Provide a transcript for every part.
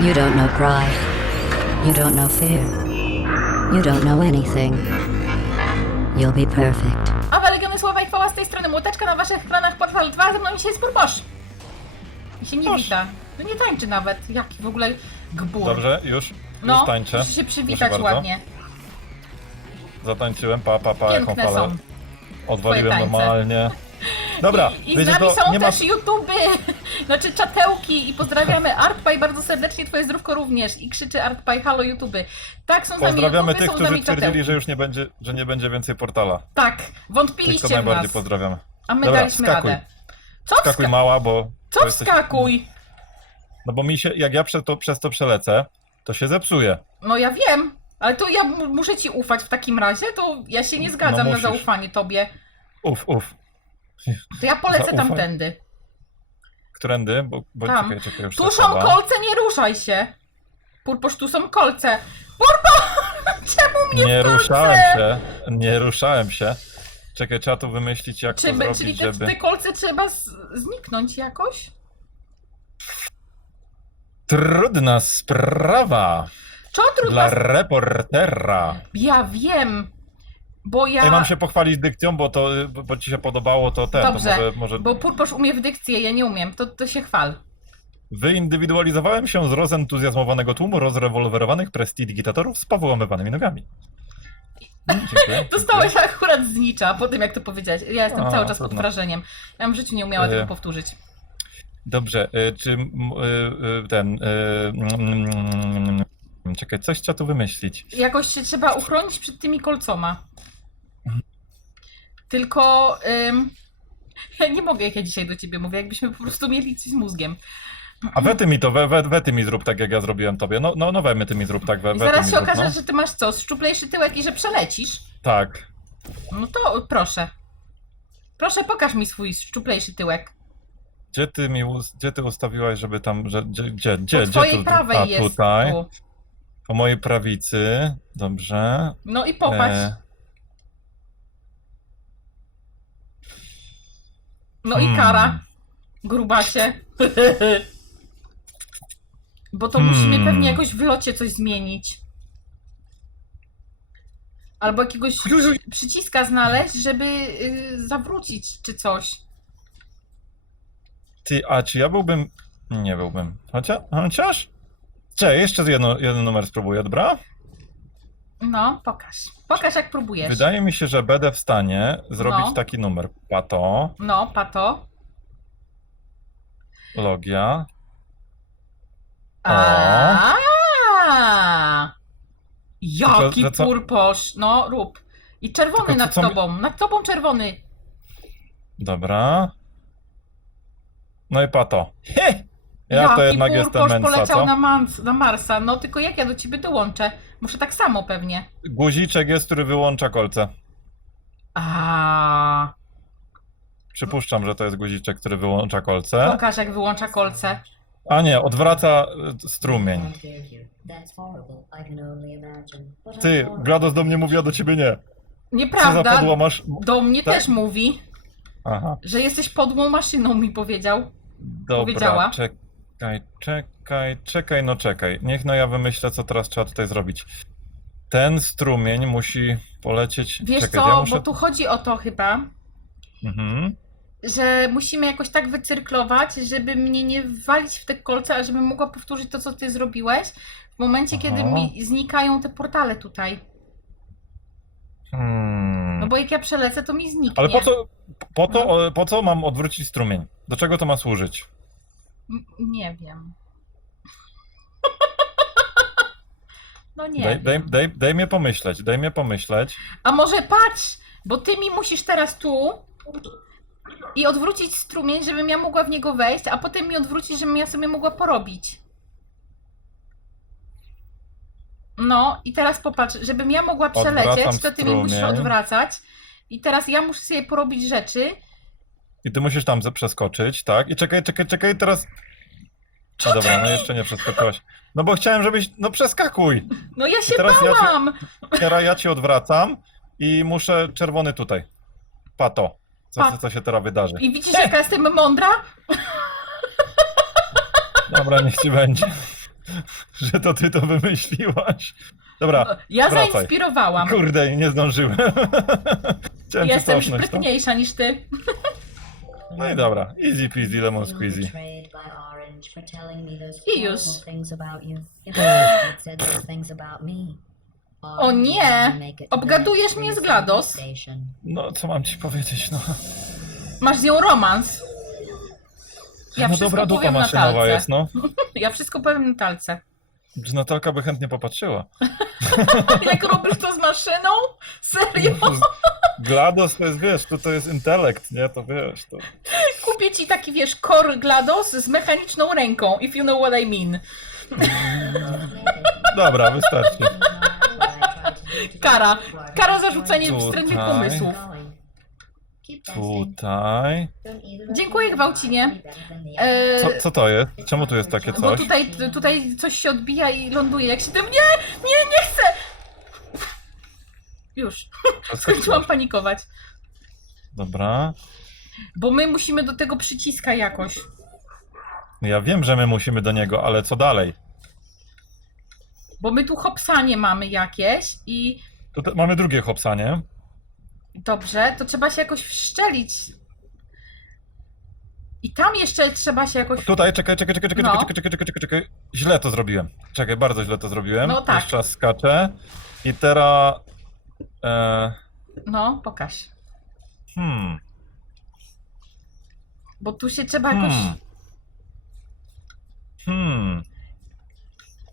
You don't know pride. You don't know fear. You don't know anything. You'll be perfect. Legiony Słowa i chwała z tej strony Młoteczka na waszych ekranach Portal 2, ze mną dzisiaj jest Purposz. I się nie Boż. wita. No nie tańczy nawet. Jaki w ogóle gbur. Dobrze, już, no, już tańczę. musi się Proszę przywitać bardzo. ładnie. Zatańczyłem, pa, pa, pa, jaką Piękne falę. są. Odwaliłem twoje tańce. normalnie. Dobra, I, i z wiecie nami to, są nie ma... też YouTuby, znaczy czatelki i pozdrawiamy Artpaj bardzo serdecznie, twoje zdrówko również i krzyczy Artpaj, halo YouTuby. Tak, są z nami Pozdrawiamy tych, są z którzy nami twierdzili, że już nie będzie, że nie będzie więcej portala. Tak, Tych to wątpiliście w najbardziej nas, pozdrawiamy. a my Dobra, daliśmy wskakuj. radę. Co, Skakuj wska- mała, bo... co jesteś- wskakuj? No bo mi się, jak ja przez to, przez to przelecę, to się zepsuje. No ja wiem, ale to ja muszę ci ufać w takim razie, to ja się nie zgadzam na musisz. zaufanie tobie. Uf, uf. To ja polecę Zaufaj. tamtędy. Którędy? Bo, bo Tam. czekaj, czekaj, Tu są kolce, nie ruszaj się. Purposz, tu są kolce. Purpo! Czemu mnie Nie w kolce? ruszałem się, nie ruszałem się. Czekaj, trzeba tu wymyślić, jak Czy, to zrobić, czyli te, żeby... te kolce trzeba z, zniknąć jakoś? Trudna sprawa Czy on trudno? dla reportera. Ja wiem, bo ja... Ja mam się pochwalić dykcją, bo to, bo ci się podobało, to ten, Dobrze, to może, może... Bo Purposz umie w dykcję, ja nie umiem, to, to się chwal. Wyindywidualizowałem się z rozentuzjazmowanego tłumu rozrewolwerowanych prestidigitatorów z powyłamywanymi nogami. Mm, Dziękuję. Dostałeś akurat z nicza po tym, jak to powiedziałeś. Ja jestem A, cały czas pod trudno. wrażeniem. Ja bym w życiu nie umiała E, tego powtórzyć. Dobrze, y, czy m, y, y, ten... y, mm, mm, Czekaj, coś trzeba tu wymyślić. Jakoś się trzeba uchronić przed tymi kolcoma. Tylko ym, ja nie mogę, jak ja dzisiaj do ciebie mówię, jakbyśmy po prostu mieli coś z mózgiem. A wety mi to, we, we, wety mi zrób tak, jak ja zrobiłem tobie. No, no, no we ty mi zrób tak, we, I wety zaraz się zrób, okaże, no. że ty masz co, szczuplejszy tyłek i że przelecisz? Tak. No to proszę. Proszę, pokaż mi swój szczuplejszy tyłek. Gdzie ty mi, gdzie ty ustawiłaś, żeby tam, że, gdzie, gdzie, gdzie, Po gdzie tu, prawej a jest tutaj, tu. po mojej prawicy, dobrze. No i popatrz. E, No i hmm. kara. Grubacie. Bo to Hmm. musimy pewnie jakoś w locie coś zmienić. Albo jakiegoś przyciska znaleźć, żeby y, zawrócić czy coś. Ty, a czy ja byłbym, nie byłbym, chociaż, chociaż? Cześć, jeszcze jedno, jeden numer spróbuję, dobra? No, pokaż. Pokaż jak próbujesz. Wydaje mi się, że będę w stanie zrobić No. taki numer. Pato, No, pato. logia, O. A. Jaki Tylko, że co- purposz. No, rób. I czerwony Tylko co- nad co mi- tobą. Nad tobą czerwony. dobra. No i pato. He! Ja to jednak jestem męsa, poleciał co? na, Mans, na Marsa. No tylko jak ja do ciebie dołączę? Muszę tak samo pewnie. Guziczek jest, który wyłącza kolce. A. Przypuszczam, że to jest guziczek, który wyłącza kolce. Pokaż jak wyłącza kolce. A nie, odwraca y, strumień. Ty, GLaDOS do mnie mówi, a do ciebie nie. Co za Nieprawda. podła masz... Do mnie Tak? też mówi, Aha, że jesteś podłą maszyną, mi powiedział. Powiedziała. dobra, czekaj, czekaj, czekaj, no czekaj. Niech no ja wymyślę, co teraz trzeba tutaj zrobić. Ten strumień musi polecieć... Wiesz czekaj, co, ja muszę... bo tu chodzi o to chyba, Mhm. że musimy jakoś tak wycyrklować, żeby mnie nie walić w te kolce, a żebym mogła powtórzyć to, co ty zrobiłeś w momencie, kiedy Aha. mi znikają te portale tutaj. Hmm. No bo jak ja przelecę, to mi zniknie. Ale po co, po, to, po co mam odwrócić strumień? Do czego to ma służyć? Nie wiem. No nie. Daj, daj, daj, daj mnie pomyśleć, daj mnie pomyśleć. A może patrz, bo ty mi musisz teraz tu i odwrócić strumień, żebym ja mogła w niego wejść, a potem mi odwrócić, żebym ja sobie mogła porobić. No i teraz popatrz, żebym ja mogła przelecieć, Odwracam to ty mi musisz strumień. odwracać. I teraz ja muszę sobie porobić rzeczy. I ty musisz tam ze- przeskoczyć, tak? I czekaj, czekaj, czekaj, teraz... No dobra, no jeszcze nie przeskoczyłaś. No bo chciałem, żebyś... No przeskakuj! No ja się teraz ja bałam! Teraz ja ci odwracam i muszę czerwony tutaj. Pato. Co, co, co się teraz wydarzy? I widzisz, jaka jestem mądra? Dobra, niech ci będzie. że to ty to wymyśliłaś. Dobra, Ja wracaj. zainspirowałam. kurde, nie zdążyłem. Chciałem Jestem cofnąć, no. sprytniejsza niż ty. No i dobra, easy peasy, lemon squeezy. I już. O nie! nie! Obgadujesz mnie z GLaDOS? No, co mam ci powiedzieć, no. Masz z nią romans. Ja no wszystko dobra dupa powiem maszynowa jest, no. Ja wszystko powiem Natalce. Że Natalka by chętnie popatrzyła. Jak robisz to z maszyną? Serio? GLaDOS to jest, wiesz, to, to jest intelekt, nie? To wiesz, to... Kupię ci taki, wiesz, Core GLaDOS z mechaniczną ręką, if you know what I mean. Dobra, wystarczy. Kara. Kara za rzucenie Tutaj. wstrętnych pomysłów. Tutaj... Dziękuję, Gwałcinie. E, Co, co to jest? Czemu tu jest takie Bo coś? tutaj, tutaj coś się odbija i ląduje. Jak się tym. Nie! Nie, nie chcę! Już. Skończyłam panikować. Dobra. Bo my musimy do tego przyciska jakoś. Ja wiem, że my musimy do niego, ale co dalej? Bo my tu hopsanie mamy jakieś i Tutaj mamy drugie hopsanie. dobrze, to trzeba się jakoś wszczelić. I tam jeszcze trzeba się jakoś. Tutaj, czekaj, czekaj, czekaj, czekaj, No. czekaj, czekaj, czekaj, czekaj, czekaj. Źle to zrobiłem. Czekaj, bardzo źle to zrobiłem. No tak. Jeszcze raz skaczę. I teraz... E, No, pokaż. hmm, Bo tu się trzeba jakoś. hmm. Hmm.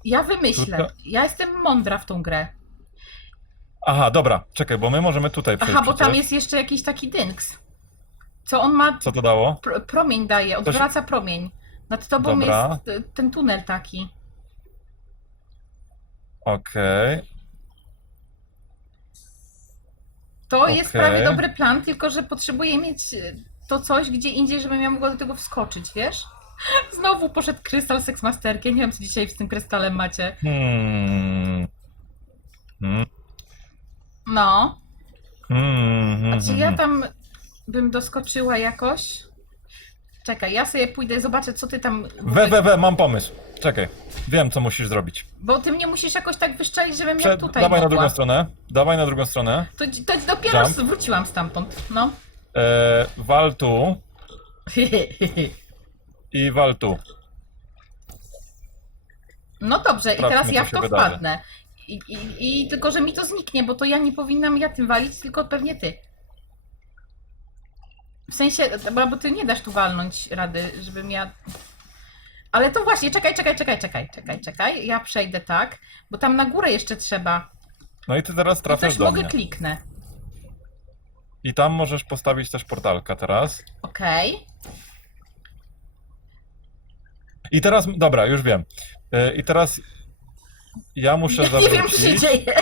Ja wymyślę. Ja jestem mądra w tą grę. Aha, dobra, czekaj, bo my możemy tutaj przejść Aha, bo tam przecież. jest jeszcze jakiś taki dynks. Co on ma. Co to dało? Pr- promień daje, odwraca promień. Nad tobą Dobra. jest y, ten tunel taki. Okej. To jest Okej. prawie dobry plan, tylko że potrzebuję mieć y, to coś gdzie indziej, żebym ja mogła do tego wskoczyć, wiesz? Znowu poszedł krystal seksmasterki. Nie wiem, co dzisiaj z tym krystalem macie. Hmm. Hmm. No. Hmm. A hmm, czy ja tam bym doskoczyła jakoś? Czekaj, ja sobie pójdę, zobaczę, co ty tam. We, we, we, mam pomysł. Czekaj. Wiem, co musisz zrobić. Bo ty mnie musisz jakoś tak wyszczelić, żebym Prze- ja tutaj. dawaj na mogła. drugą stronę. Dawaj na drugą stronę. To, to dopiero Jump. wróciłam stamtąd. No. E, wal tu i wal tu. No dobrze, i Sprawdźmy, teraz ja co w się to wydarzy. wpadnę. I, i, I tylko, że mi to zniknie, bo to ja nie powinnam ja tym walić, tylko pewnie ty. W sensie, bo bo ty nie dasz tu walnąć rady, żebym ja. Ale to właśnie, czekaj, czekaj, czekaj, czekaj, czekaj, czekaj. Ja przejdę tak, bo tam na górę jeszcze trzeba. No i ty teraz I trafiasz coś do mogę mnie. kliknę. I tam możesz postawić też portalka teraz. Okej. I teraz, dobra, już wiem. E, I teraz ja muszę Ja nie wiem, co się zawrócić. dzieje.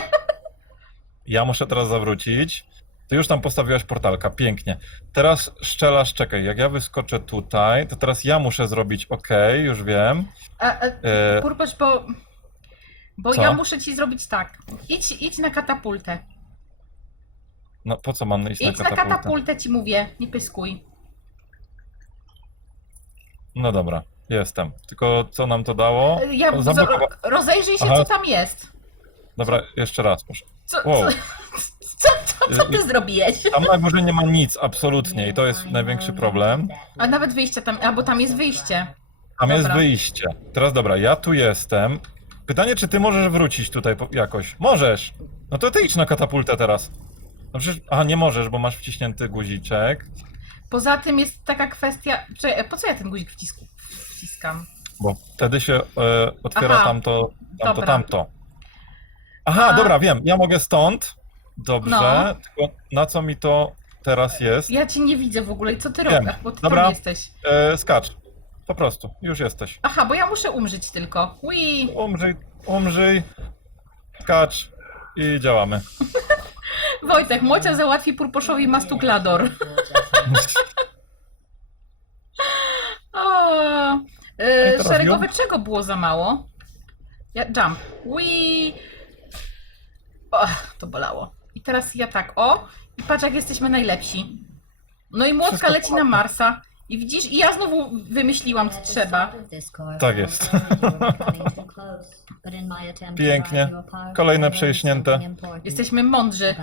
Ja muszę teraz zawrócić. Ty już tam postawiłaś portalka, pięknie. Teraz szczelasz, czekaj, jak ja wyskoczę tutaj, to teraz ja muszę zrobić OK, już wiem. A, a, E, Purpos, bo. Bo Co? ja muszę ci zrobić tak. Idź, idź na katapultę. no po co mam iść na Idź na katapultę? katapultę ci mówię, nie pyskuj. No dobra, jestem. Tylko co nam to dało? Ja O, rozejrzyj się, Aha. co tam jest. Dobra, jeszcze raz muszę. Co, Wow. co, co, co, co ty Y- zrobiłeś? Tam na górze nie ma nic, absolutnie, i to jest największy problem. A nawet wyjście tam, albo tam jest wyjście. Tam jest Dobra. wyjście. Teraz dobra, ja tu jestem. Pytanie, czy ty możesz wrócić tutaj po- jakoś? Możesz. No to ty idź na katapultę teraz. No przecież, aha, nie możesz, bo masz wciśnięty guziczek, Poza tym jest taka kwestia. Czekaj, po co ja ten guzik wcisku, wciskam? bo wtedy się e, otwiera Aha, tamto, tamto, dobra. tamto. Aha, A. dobra, wiem, ja mogę stąd. Dobrze, No. tylko na co mi to teraz jest? Ja cię nie widzę w ogóle i co ty Wiem. robisz? Bo ty Dobra. tam jesteś. E, skacz. Po prostu, już jesteś. Aha, bo ja muszę umrzeć tylko. Ui. Umrzyj, umrzyj, skacz i działamy. Wojtek, Mocia załatwi Purposzowi mastuklador. O, teraz szeregowe czego było za mało? Ja, jump. Ui. O, to bolało. Teraz ja tak, o. I patrz jak jesteśmy najlepsi. No i młotka Wszystko leci na Marsa. I widzisz, i ja znowu wymyśliłam, co trzeba. Tak jest. Pięknie. Kolejne przejśnięte. Jesteśmy mądrzy.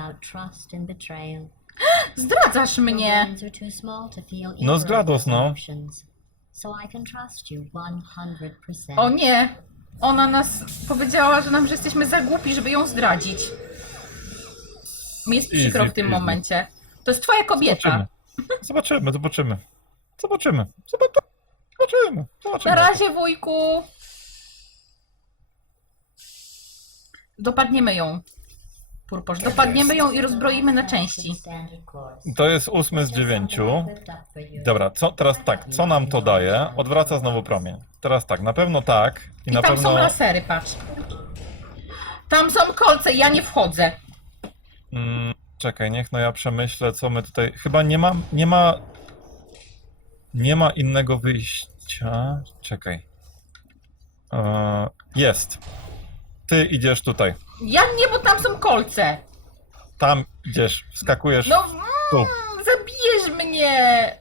Zdradzasz mnie. No z GLaDOS, no. O nie! Ona nas powiedziała, że nam, że jesteśmy za głupi, żeby ją zdradzić. Mi jest przykro Easy w tym peasy. momencie. To jest twoja kobieta. Zobaczymy. Zobaczymy, zobaczymy. Zobaczymy. Zobaczymy. Zobaczymy. Zobaczymy. Na razie, wujku. Dopadniemy ją. Purposz, dopadniemy ją i rozbroimy na części. To jest ósmy z dziewięciu. Dobra, co teraz tak, co nam to daje? Odwraca znowu promień. Teraz tak, na pewno tak i, I na tam pewno. są lasery, patrz. Tam są kolce, ja nie wchodzę. Mm, czekaj, niech no ja przemyślę, co my tutaj. Chyba nie ma. Nie ma. Nie ma innego wyjścia. Czekaj. E, jest. Ty idziesz tutaj. Ja nie, bo tam są kolce. Tam idziesz, wskakujesz. No, Tu. mm, zabijesz mnie.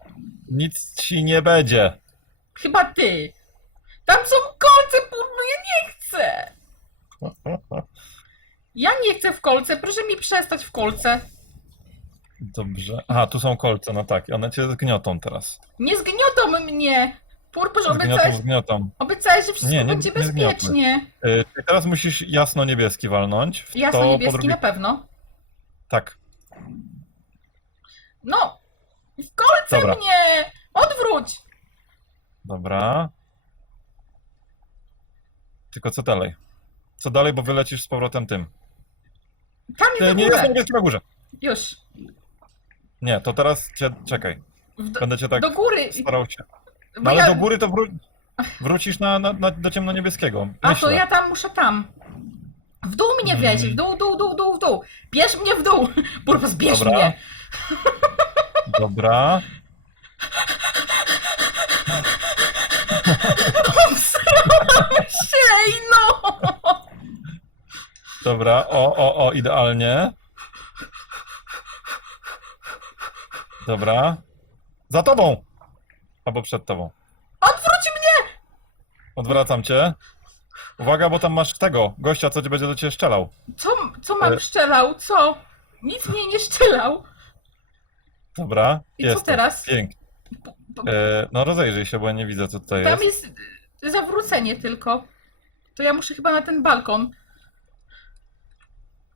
Nic ci nie będzie. Chyba ty. Tam są kolce, purno, ja nie chcę. Ja nie chcę w kolce, proszę mi przestać w kolce. Dobrze. Aha, tu są kolce, no tak. One cię zgniotą teraz. Nie zgniotą mnie. Purposz, obiecałeś, Zgniotą, obiecałeś, że wszystko Nie, nie- będzie nie bezpiecznie. Y, teraz musisz jasno-niebieski walnąć. W Jasno niebieski na pewno. Tak. No, w kolce Dobra. mnie! Odwróć! Dobra. Tylko co dalej? Co dalej, bo wylecisz z powrotem tym. Tam Nie, nie górę. jest na górze. Już. Nie, to teraz cię, czekaj. Do, Będę cię tak do góry. starał się. Bo No ale ja, do góry to wró... wrócisz na, na, na, do ciemno-niebieskiego. a Myślę. to ja tam muszę tam. W dół mnie Mm. wieź, w dół, dół, dół, dół, w dół. Bierz mnie w dół. Purpos, bierz Dobra. mnie. Dobra. Siej, no! Dobra, o, o, o, idealnie. Dobra. Za tobą! Albo przed tobą. Odwróć mnie! Odwracam cię. Uwaga, bo tam masz tego, gościa, co ci będzie do ciebie strzelał. Co, co mam E. szczelał? Co? Nic mnie nie szczelał. Dobra, I co jesteś. teraz? Pięknie. E, no rozejrzyj się, bo ja nie widzę, co tutaj Tam jest. jest zawrócenie tylko. To ja muszę chyba na ten balkon.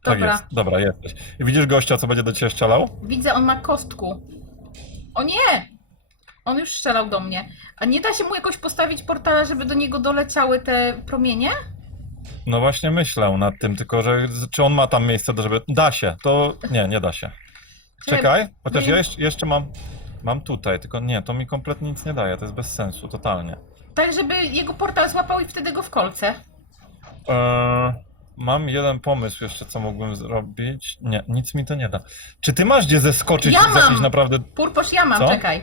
Tak Dobra. jest. Dobra, jesteś. Widzisz gościa, co będzie do ciebie strzelał? Widzę, on ma kostku. O nie! On już strzelał do mnie. A nie da się mu jakoś postawić portala, żeby do niego doleciały te promienie? No właśnie myślę nad tym, tylko że z- czy on ma tam miejsce, do żeby... Da się, to... Nie, nie da się. Czekaj, chociaż ja jeszcze, jeszcze mam... Mam tutaj, tylko nie, to mi kompletnie nic nie daje, to jest bez sensu, totalnie. Tak, żeby jego portal złapał i wtedy go w kolce. Eee, mam jeden pomysł jeszcze, co mógłbym zrobić. Nie, nic mi to nie da. Czy ty masz gdzie zeskoczyć Ja z mam! naprawdę... Purposz, ja mam, Co? czekaj.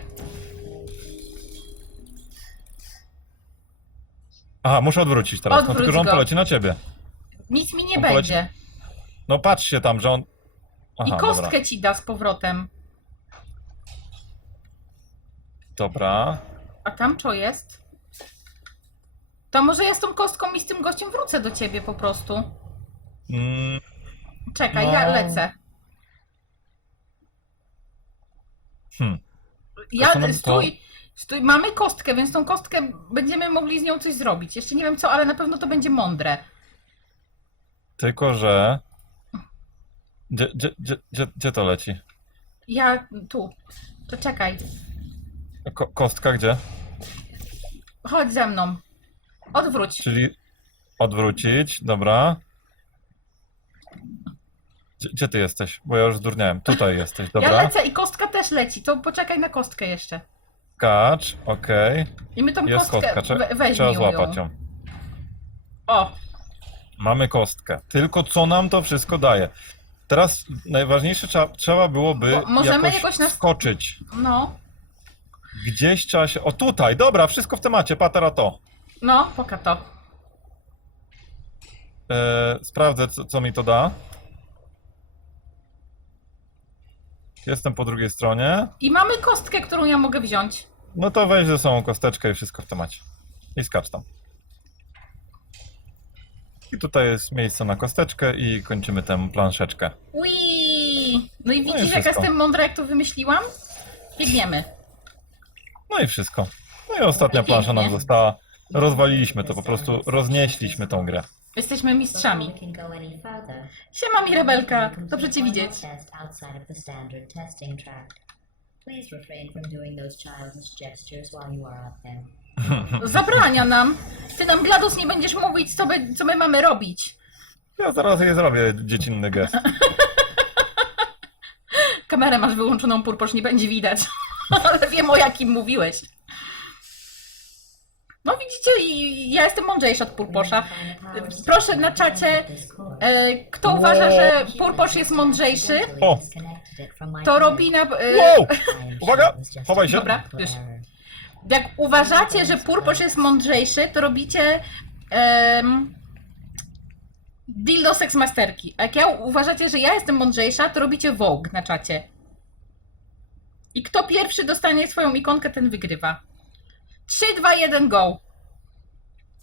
Aha, muszę odwrócić teraz, no Odwróć tylko że on go. poleci na ciebie. Nic mi nie On poleci- będzie. No patrz się tam, że on... Aha, I kostkę dobra. ci da z powrotem. Dobra. A tam co jest? To może ja z tą kostką i z tym gościem wrócę do ciebie po prostu. Mm, Czekaj, No. ja lecę. hmm. Ja to- stój, stój, mamy kostkę, więc tą kostkę będziemy mogli z nią coś zrobić. Jeszcze nie wiem co, ale na pewno to będzie mądre. Tylko, że... Gdzie, gdzie, gdzie, gdzie, gdzie to leci? Ja tu. To czekaj. Ko kostka gdzie? Chodź ze mną. Odwróć. Czyli odwrócić, dobra. Gdzie, gdzie ty jesteś? Bo ja już zdurniałem. Tutaj jesteś, Ja dobra. lecę i kostka też leci. To poczekaj na kostkę jeszcze. Skacz, okej. I my tą Jest kostkę kostka, we, Trze trzeba złapać ją. O, Mamy kostkę. Tylko co nam to wszystko daje? Teraz najważniejsze trzeba, trzeba byłoby Bo możemy jakoś, jakoś nas- skoczyć. no. Gdzieś trzeba się... O tutaj, dobra, wszystko w temacie, patera to. No, poka to. E, sprawdzę, co, co mi to da. Jestem po drugiej stronie. I mamy kostkę, którą ja mogę wziąć. No to weź ze sobą kosteczkę i wszystko w temacie. I skacz tam. I tutaj jest miejsce na kosteczkę i kończymy tę planszeczkę. Ui! No i No i widzisz, jaka wszystko. jestem mądra, jak to wymyśliłam? Biegniemy. No i wszystko. No i ostatnia plansza nam Pięknie. została. Rozwaliliśmy to, po prostu roznieśliśmy tą grę. Jesteśmy mistrzami. Siema Mirabelka, complete dobrze cię widzieć. more test outside of the standard testing track. Please refrain from doing those childish gestures while you are up there. Zabrania nam. Ty nam GLaDOS nie będziesz mówić, co my, co my mamy robić. Ja zaraz jej zrobię dziecinny gest. Kamerę masz wyłączoną, Purposz, nie będzie widać. Ale wiem, o jakim mówiłeś. No widzicie, i ja jestem mądrzejsza od Purposza. Proszę na czacie, e, kto uważa, że Purposz jest mądrzejszy, O! to robi na... E, Wow! Uwaga! Chowaj się. Dobra, już. jak uważacie, że Purposz jest mądrzejszy, to robicie em, dildo seksmasterki. A jak ja uważacie, że ja jestem mądrzejsza, to robicie Vogue na czacie. I kto pierwszy dostanie swoją ikonkę, ten wygrywa. 3, 2, 1, go!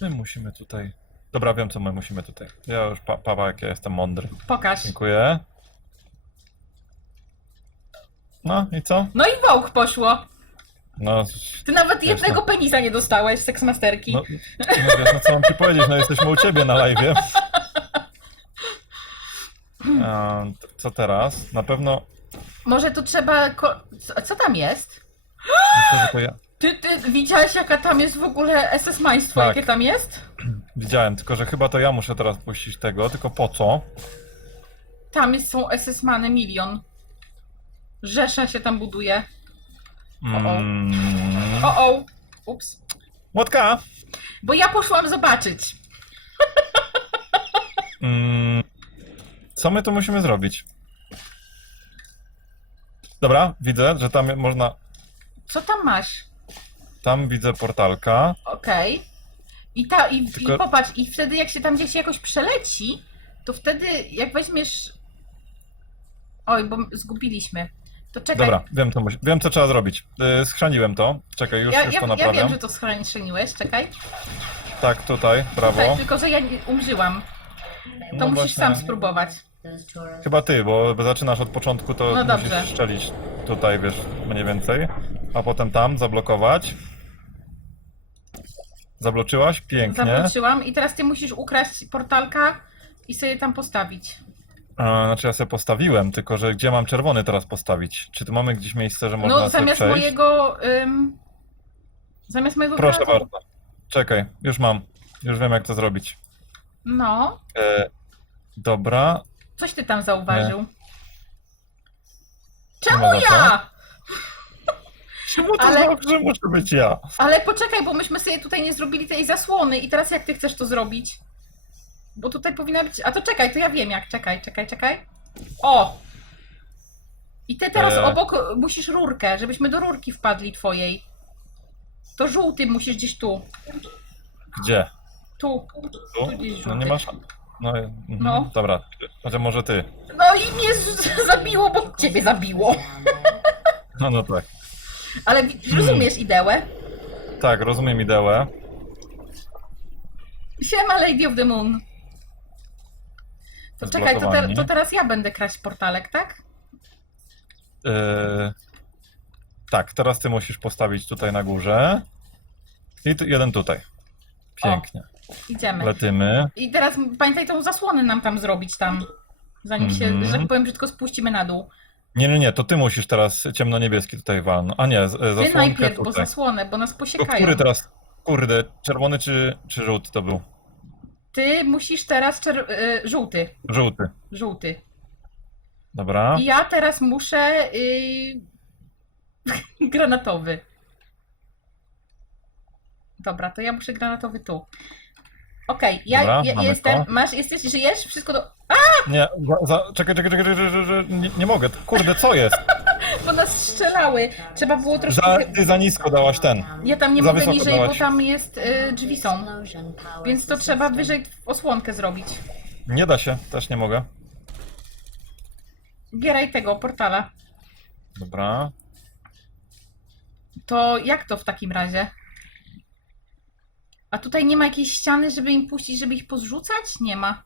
My musimy tutaj. Dobra, wiem co my musimy tutaj. Ja już pa, Paweł, jak ja jestem mądry. Pokaż. Dziękuję. No i co? No i Vogue poszło. No, Ty nawet jednego no. penisa nie dostałeś z seksmasterki. no, no wiesz, no co mam ci powiedzieć, no jesteśmy u ciebie na live. Ehm, t- Co teraz? Na pewno. Może tu trzeba... Ko- co, co tam jest? Myślę, że to ja. Ty, ty widziałeś jaka tam jest w ogóle SS Maństwo, Tak. jakie tam jest? Widziałem, tylko że chyba to ja muszę teraz puścić tego, tylko po co? Tam jest, są SS-many milion. Rzesza się tam buduje. Mm, O, o. Ups. Łotka! Bo ja poszłam zobaczyć. Mm, co my tu musimy zrobić? Dobra, widzę, że tam można. Co tam masz? Tam widzę portalka. Okej. I ta, i, Tylko- i popatrz, i wtedy jak się tam gdzieś jakoś przeleci, to wtedy jak weźmiesz... Oj, bo zgubiliśmy. To czekaj. Dobra, wiem co, musi... wiem co trzeba zrobić. Yy, schrzaniłem to. Czekaj, już, ja, już ja, to ja naprawiam. wiem, że to schrzaniłeś, czekaj. Tak, tutaj, brawo. Tak, tylko że ja nie umrzyłam. To No musisz właśnie. sam spróbować. Chyba ty, bo zaczynasz od początku, to No dobrze. musisz szczelić tutaj, wiesz, mniej więcej. A potem tam zablokować. Zabloczyłaś? Pięknie. Zawróciłam i teraz ty musisz ukraść portalka i sobie tam postawić. A, znaczy ja sobie postawiłem, tylko że gdzie mam czerwony teraz postawić? Czy tu mamy gdzieś miejsce, że można No sobie zamiast przejść? mojego. Ym, zamiast mojego. Proszę bardzo. Czekaj, już mam. Już wiem jak to zrobić. No, E, dobra. coś ty tam zauważył. Czemu za co. ja? Czemu to Ale- zawsze muszę być ja? Ale poczekaj, bo myśmy sobie tutaj nie zrobili tej zasłony i teraz jak ty chcesz to zrobić? Bo tutaj powinna być. A to czekaj, to ja wiem jak. Czekaj, czekaj, czekaj. O! I ty teraz E. obok musisz rurkę, żebyśmy do rurki wpadli twojej. To żółty musisz gdzieś tu. Gdzie? Tu. Tu? Tu gdzieś No nie żółty. masz. No, mhm, No. dobra. Chociaż może ty. No i mnie zabiło, bo ciebie zabiło. No, no tak. Ale wi- rozumiesz ideę? Tak, rozumiem ideę. Siema Lady of the Moon. To czekaj, to, te, to teraz ja będę kraść portalek, tak? E, tak, teraz ty musisz postawić tutaj na górze. I tu, jeden tutaj. Pięknie. Idziemy. Letymy. I teraz pamiętaj tą zasłonę nam tam zrobić tam. Zanim się, Mhm. że tak powiem brzydko, spuścimy na dół. Nie, nie, nie, to ty musisz teraz ciemno-niebieski tutaj walnąć. A nie, e, Ty zasłonkę najpierw, bo tutaj. zasłonę, bo nas posiekają. który teraz? Kurde, czerwony czy, czy żółty to był? Ty musisz teraz czer- y, żółty. Żółty. Żółty. Dobra. I ja teraz muszę y, granatowy. Dobra, to ja muszę granatowy tu. Okej, ja, Dobra, ja mamy jestem. to. Masz, jesteś, żyjesz? Wszystko do. Nie, za, za, czekaj, czekaj, czekaj, czekaj, czekaj, czekaj, nie, nie mogę. Kurde, co jest? Bo nas strzelały. Trzeba było troszkę. Za, ty za nisko dałaś ten. Ja tam nie za mogę wysoko niżej, bo dałaś. tam jest y, drzwi są. Więc to trzeba wyżej osłonkę zrobić. Nie da się, też nie mogę. Bieraj tego portala. Dobra. To jak to w takim razie? A tutaj nie ma jakiejś ściany, żeby im puścić, żeby ich pozrzucać? Nie ma.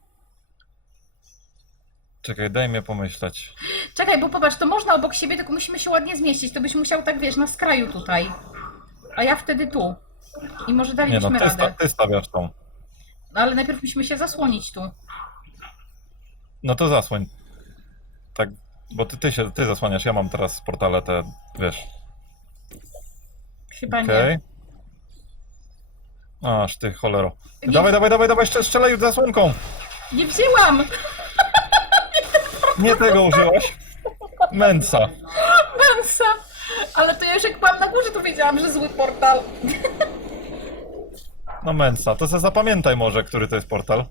Czekaj, daj mi pomyśleć. Czekaj, bo popatrz, to można obok siebie, tylko musimy się ładnie zmieścić. To byś musiał tak, wiesz, na skraju tutaj. A ja wtedy tu. I może Nie dalibyśmy no, ty, sta, radę. ty stawiasz tą. No, ale najpierw musimy się zasłonić tu. No to zasłoń. Tak, bo ty, ty się, ty zasłaniasz, ja mam teraz portale te, wiesz. Chyba Okej. Aż ty cholero. Nie- Dawaj, dawaj, dawaj, dawaj, strzel- strzelaj już zasłonką! Nie wzięłam! Nie tego użyłaś. Męca. Bensa! Ale to ja już jak byłam na górze, to wiedziałam, że zły portal. No męca. To se zapamiętaj może, który to jest portal.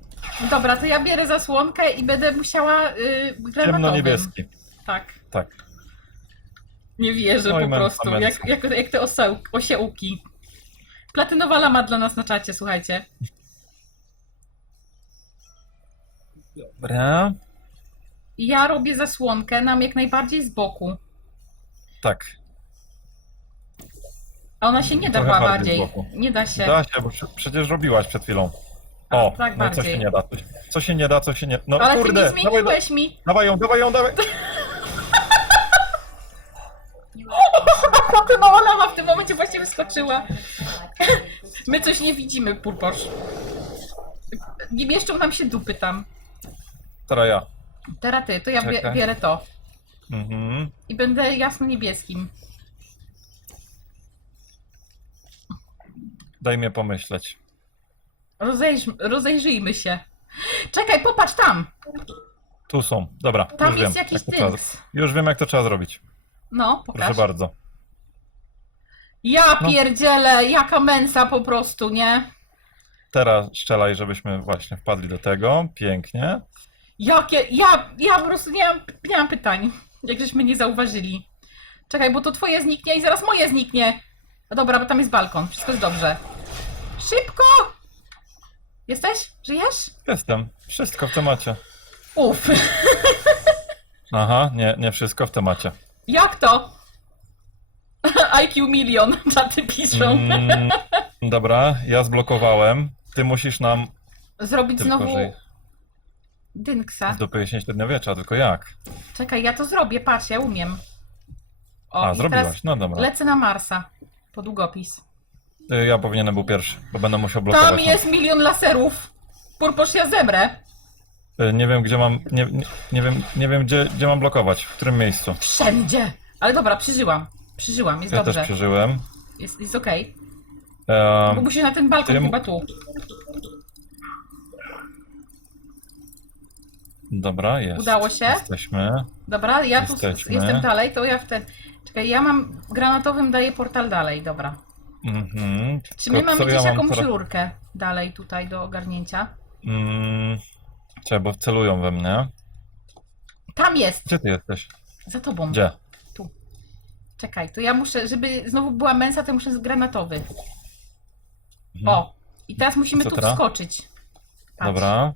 Dobra, to ja bierę zasłonkę i będę musiała yy, granatowym. Ciemno-niebieski. Tak. Tak. Nie wierzę Oj, po męsa, prostu. męsa. Jak, jak, jak te oseł, osiełki. Platynowa lama dla nas na czacie, słuchajcie. Dobra. Ja robię zasłonkę nam jak najbardziej z boku. Tak. A ona się nie da Trochę chyba bardziej z bardziej. boku. Nie da się. Da się, bo prze- przecież robiłaś przed chwilą. O, tak no i co bardziej. się nie da? Co się nie da, co się nie... No Ale kurde, ty nie dawaj, zmieniłeś mi. dawaj ją, dawaj ją, dawaj. Platynowa lama w tym momencie właśnie wyskoczyła. My coś nie widzimy, purposz. Nie mieszczą nam się dupy tam. Teraz ja. Teraz ty, to ja bie- Czekaj. bierę to. Mhm. I będę jasno-niebieskim. Daj mnie pomyśleć. Rozejrz, rozejrzyjmy się. Czekaj, popatrz tam! Tu są. Dobra, Tam już jest wiem. jakiś jak to trzeba-. Już wiem, jak to trzeba zrobić. No, Proszę pokaż. bardzo. Ja No. pierdzielę, jaka mensa po prostu, nie? Teraz strzelaj, żebyśmy właśnie wpadli do tego. Pięknie. Jakie, ja, ja po prostu nie mam, nie mam pytań, jak żeśmy nie zauważyli. Czekaj, bo to twoje zniknie i zaraz moje zniknie. No dobra, bo tam jest balkon, wszystko jest dobrze. Szybko! Jesteś? Żyjesz? Jestem. Wszystko w temacie. Uf, Aha, nie, nie wszystko w temacie. jak to? IQ milion, czaty piszą. Mm, dobra, ja zblokowałem. Ty musisz nam Zrobić tylko, znowu że dynksa. jesień średniowiecza, tylko jak? Czekaj, ja to zrobię, patrz, ja umiem. O, A, zrobiłaś, no dobra. lecę na Marsa. Po długopis. Y, Ja powinienem był pierwszy, bo będę musiał blokować. Tam jest milion laserów. Purposz, ja zemrę. Y, Nie wiem, gdzie mam. Nie, nie, nie wiem, nie wiem gdzie, gdzie mam blokować. W którym miejscu. Wszędzie. Ale dobra, przeżyłam. Przeżyłam, jest Ja dobrze. też przeżyłem. Jest, jest okej. E, Bo musisz na ten balkon Tym- chyba tu. dobra, jest. Udało się? Jesteśmy. Dobra, ja tu Jesteśmy. jestem dalej, to ja wtedy... Czekaj, ja mam... Granatowym daję portal dalej, dobra. Mhm. Czy my mamy gdzieś ja mam jakąś teraz- rurkę dalej tutaj do ogarnięcia? Mm, Czekaj, bo celują we mnie. Tam jest! Gdzie ty jesteś? Za tobą. Gdzie? Czekaj, to ja muszę, żeby znowu była mensa, to muszę z granatowy. Mhm. O! I teraz musimy Co tu teraz? wskoczyć. Patrz. Dobra.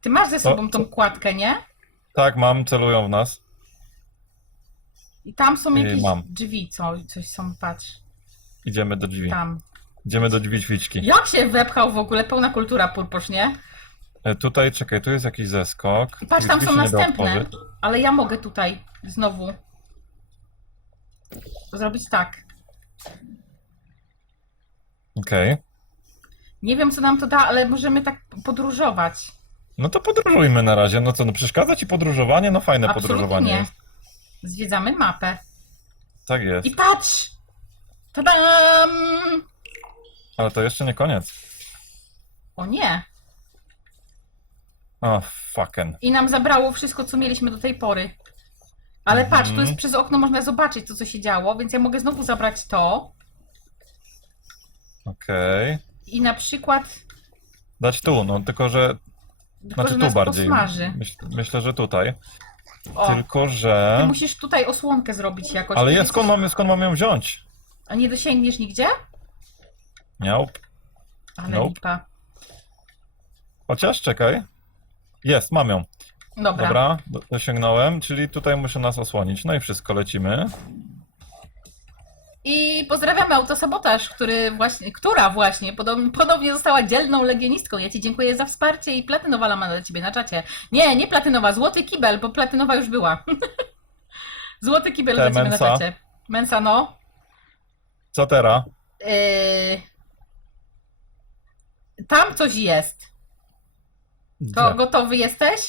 Ty masz ze sobą tą kładkę, nie? Tak, mam, celują w nas. I tam są Yy, jakieś mam. drzwi, co, coś są, patrz. Idziemy do drzwi. Tam. Idziemy do drzwi ćwiczki. Jak się wepchał w ogóle? Pełna kultura purposz, nie? E, Tutaj, czekaj, tu jest jakiś zeskok. I patrz, tam są następne. Ale ja mogę tutaj znowu zrobić tak. Okej. Nie wiem, co nam to da, ale możemy tak podróżować. No to podróżujmy na razie. No co, no przeszkadza ci podróżowanie? No fajne Absolutnie podróżowanie jest. Zwiedzamy mapę. Tak jest. I patrz! Tadam! Ale to jeszcze nie koniec. O nie! O, fucking. I nam zabrało wszystko, co mieliśmy do tej pory. Ale patrz, tu Mhm. jest przez okno, można zobaczyć, to co się działo, więc ja mogę znowu zabrać to Okej. i na przykład. Dać tu, no tylko, że. Tylko, Znaczy że tu nas bardziej. posmaży. Myśl, myślę, że tutaj. O, Tylko, ty że. musisz tutaj osłonkę zrobić jakoś. Ale ja skąd mam, skąd mam ją wziąć? A nie dosięgniesz nigdzie? Miał. Ale Nope. lipa. Chociaż czekaj. Jest, mam ją. Dobra. Dobra, do- dosięgnąłem, czyli tutaj muszę nas osłonić. No i wszystko, lecimy. I pozdrawiamy autosabotaż, który właśnie, która właśnie podob- ponownie została dzielną legionistką. Ja Ci dziękuję za wsparcie i platynowa lama dla Ciebie na czacie. Nie, nie platynowa, złoty kibel, bo platynowa już była. złoty kibel Te dla Ciebie Mensa. na czacie. Mensa, no. Co teraz? Yy... Tam coś jest. To gotowy jesteś?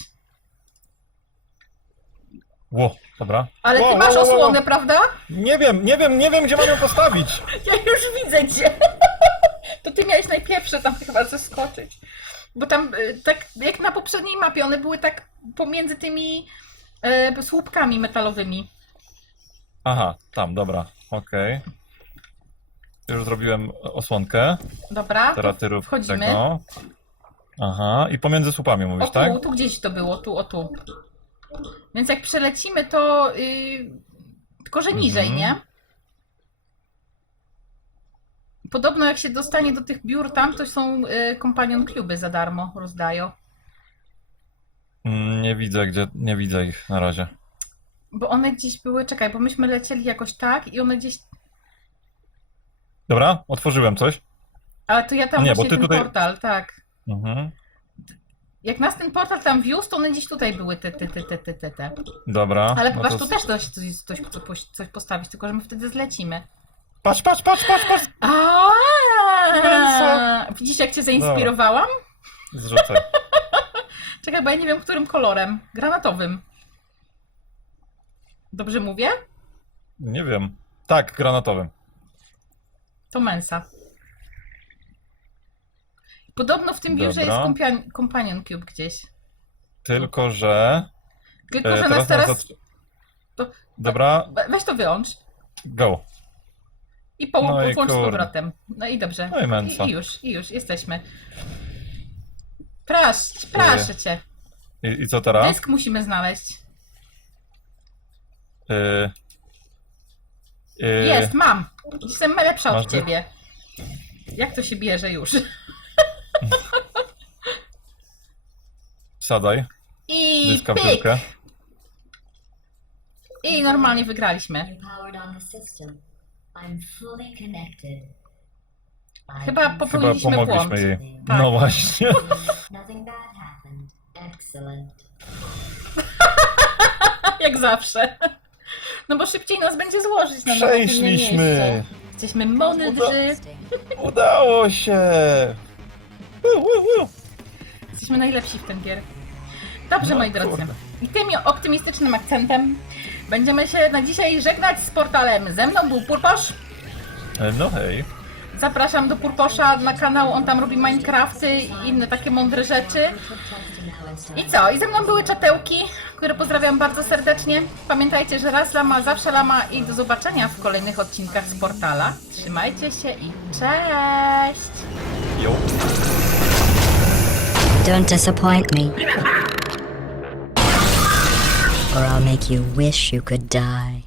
Ło, dobra. Ale Ło, ty ło, masz ło, ło. osłonę, prawda? Nie wiem, nie wiem, nie wiem, gdzie mam ją postawić. Ja już widzę cię. To ty miałeś najpierwsze tam chyba zeskoczyć. Bo tam y, tak jak na poprzedniej mapie, one były tak pomiędzy tymi y, słupkami metalowymi. Aha, tam, dobra, okej. Już zrobiłem osłonkę. Dobra, Teraz ty rób wchodzimy. tego. Aha, i pomiędzy słupami O mówisz, tu, tak? tu gdzieś to było, tu, o tu. Więc jak przelecimy, to y, tylko że niżej, Mhm. nie? Podobno jak się dostanie do tych biur tam, to są y, companion kluby za darmo rozdają. Mm, Nie widzę, gdzie, nie widzę ich na razie. Bo one gdzieś były, czekaj, bo myśmy lecieli jakoś tak i one gdzieś. Dobra, otworzyłem coś. Ale to ja tam Nie, bo ty ten tutaj- portal, tak. Mhm. Jak nas ten portal tam wiózł, to one gdzieś tutaj były te, te, te, te, te, te, te. Dobra. Ale no to tu też coś, coś, coś, coś, postawić, tylko że my wtedy zlecimy. Patrz, patrz, patrz, patrz, patrz! A, Widzisz, jak cię zainspirowałam? Zrzucę. Czekaj, bo ja nie wiem, którym kolorem. Granatowym. Dobrze mówię? Nie wiem. Tak, granatowym. To Mensa. Podobno w tym biurze Dobra. jest kompan- Companion Cube gdzieś. Tylko, że... Tylko, e, że nas nas teraz... zatr- to- Dobra, We- Weź to wyłącz. go. I po, No i włącz z kurde. powrotem. No i dobrze. No i Mensa. I, I już, i już, jesteśmy. Proszę, proszę cię. I, i co teraz? Dysk musimy znaleźć. Y, y, Jest, mam. Jestem lepsza Masz od dysk? ciebie. Jak to się bierze już? Wsadzaj I dyska w pyk! dziurkę. I normalnie wygraliśmy. You powered on the system. I'm fully connected. I Chyba can po- Chyba Popełniliśmy pomogliśmy błąd. jej. Tak. No właśnie. Nothing bad happened. Excellent. Jak zawsze. No bo szybciej nas będzie złożyć na Przeszliśmy. miejsce. Jesteśmy mądrzy. Udało się. Jesteśmy najlepsi w ten gier. Dobrze, No, moi drodzy. kurde. I tym optymistycznym akcentem będziemy się na dzisiaj żegnać z portalem. Ze mną był Purposz. E, No hej. Zapraszam do Purposza na kanał. On tam robi Minecrafty i inne takie mądre rzeczy. I co? I ze mną były czatełki, które pozdrawiam bardzo serdecznie. Pamiętajcie, że raz lama, zawsze lama i do zobaczenia w kolejnych odcinkach z portala. Trzymajcie się i cześć! Jo. Don't disappoint me. Or I'll make you wish you could die.